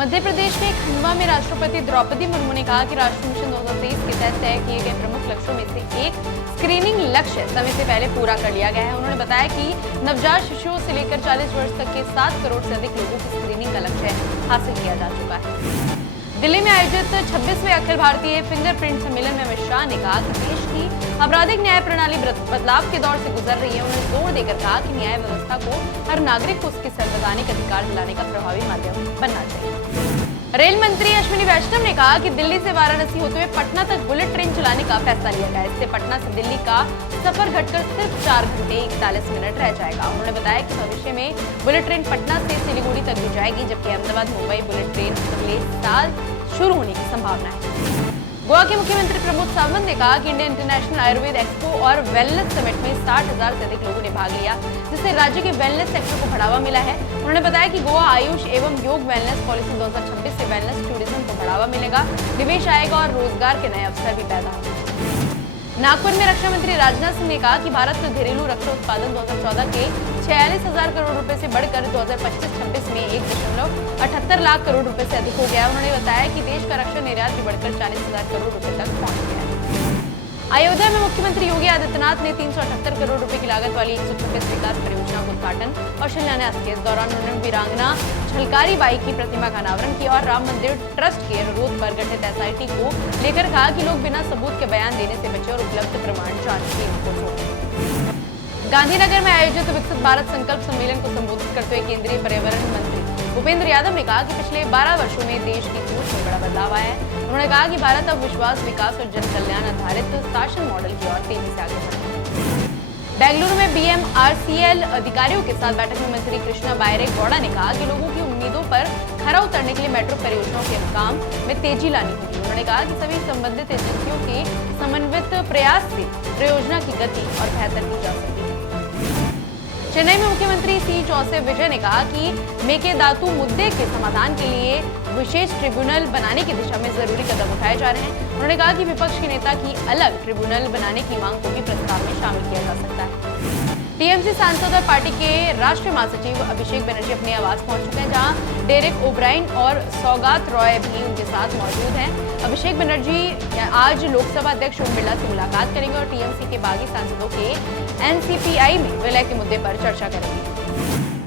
मध्य प्रदेश के खंडवा में राष्ट्रपति द्रौपदी मुर्मू ने कहा कि राष्ट्रीय मिशन 2023 के तहत तय किए गए प्रमुख लक्ष्यों में से एक स्क्रीनिंग लक्ष्य समय से पहले पूरा कर लिया गया है। उन्होंने बताया कि नवजात शिशुओं से लेकर 40 वर्ष तक के 7 करोड़ से अधिक लोगों की स्क्रीनिंग का लक्ष्य हासिल किया जा चुका है। दिल्ली में आयोजित 26वें अखिल भारतीय फिंगरप्रिंट सम्मेलन में अमित शाह ने कहा कि देश की आपराधिक न्याय प्रणाली बदलाव के दौर से गुजर रही है। उन्होंने जोर देकर कहा कि न्याय व्यवस्था को हर नागरिक को उसके संवैधानिक अधिकार दिलाने का प्रभावी माध्यम बनना चाहिए। रेल मंत्री अश्विनी वैष्णव ने कहा कि दिल्ली से वाराणसी होते हुए पटना तक बुलेट ट्रेन चलाने का फैसला लिया गया है। इससे पटना से दिल्ली का सफर घटकर सिर्फ 4 घंटे 41 मिनट रह जाएगा। उन्होंने बताया कि भविष्य में बुलेट ट्रेन पटना से सिलीगुड़ी तक भी जाएगी, जबकि अहमदाबाद मुंबई बुलेट ट्रेन अगले साल शुरू होने की संभावना है। गोवा के मुख्यमंत्री प्रमोद सावंत ने कहा कि इंडिया इंटरनेशनल आयुर्वेद एक्सपो और वेलनेस समिट में 60,000 से अधिक लोगों ने भाग लिया, जिससे राज्य के वेलनेस सेक्टर को बढ़ावा मिला है। उन्होंने बताया कि गोवा आयुष एवं योग वेलनेस पॉलिसी 2026 से वेलनेस टूरिज्म को बढ़ावा मिलेगा, निवेश आएगा और रोजगार के नए अवसर भी पैदा होंगे। नागपुर में रक्षा मंत्री राजनाथ सिंह ने कहा कि भारत का घरेलू रक्षा उत्पादन 2014 के 46,000 करोड़ रुपए से बढ़कर 2025-26 में 1.78 लाख करोड़ रुपए से अधिक हो गया। उन्होंने बताया कि देश का रक्षा निर्यात भी बढ़कर 40,000 करोड़ रुपए तक पहुंच गया है। अयोध्या में मुख्यमंत्री योगी आदित्यनाथ ने 378 करोड़ रुपए की लागत वाली 126 विकास परियोजना का उद्घाटन और शिलान्यास किया। इस दौरान उन्होंने वीरांगना झलकारी बाई की प्रतिमा का अनावरण किया और राम मंदिर ट्रस्ट के अनुरोध पर गठित एसआईटी को लेकर कहा कि लोग बिना सबूत के बयान देने से बचे और उपलब्ध प्रमाण जांच टीम को सौंपे। गांधीनगर में आयोजित विकसित भारत संकल्प सम्मेलन को संबोधित करते हुए केंद्रीय पर्यावरण मंत्री भूपेंद्र यादव ने कहा कि पिछले 12 वर्षों में देश की सोच में बड़ा बदलाव आया है। उन्होंने कहा कि भारत अब विश्वास, विकास और जन कल्याण आधारित शासन मॉडल की ओर तेजी से आगे बढ़ रहा है। बेंगलुरु में BMRCL अधिकारियों के साथ बैठक में मंत्री कृष्णा बायरे गौड़ा ने कहा कि लोगों की उम्मीदों पर खरा उतरने के लिए मेट्रो परियोजनाओं के काम में तेजी लानी होगी। उन्होंने कहा कि सभी संबंधित एजेंसियों के समन्वित प्रयास से परियोजना की गति और बेहतर की जा सकती है। चेन्नई में मुख्यमंत्री सी जोसेफ विजय ने कहा कि मेकेदातु मुद्दे के समाधान के लिए विशेष ट्रिब्यूनल बनाने की दिशा में जरूरी कदम उठाए जा रहे हैं। उन्होंने कहा कि विपक्ष के नेता की अलग ट्रिब्यूनल बनाने की मांग को भी प्रस्ताव में शामिल किया जा सकता है। टीएमसी सांसद और पार्टी के राष्ट्रीय महासचिव अभिषेक बनर्जी अपने आवास पहुंच चुके हैं, जहां डेरेक ओब्रायन और सौगात रॉय भी उनके साथ मौजूद हैं। अभिषेक बनर्जी आज लोकसभा अध्यक्ष ओम बिरला से मुलाकात करेंगे और टीएमसी के बागी सांसदों के एनसीपीआई में विलय के मुद्दे पर चर्चा करेंगे।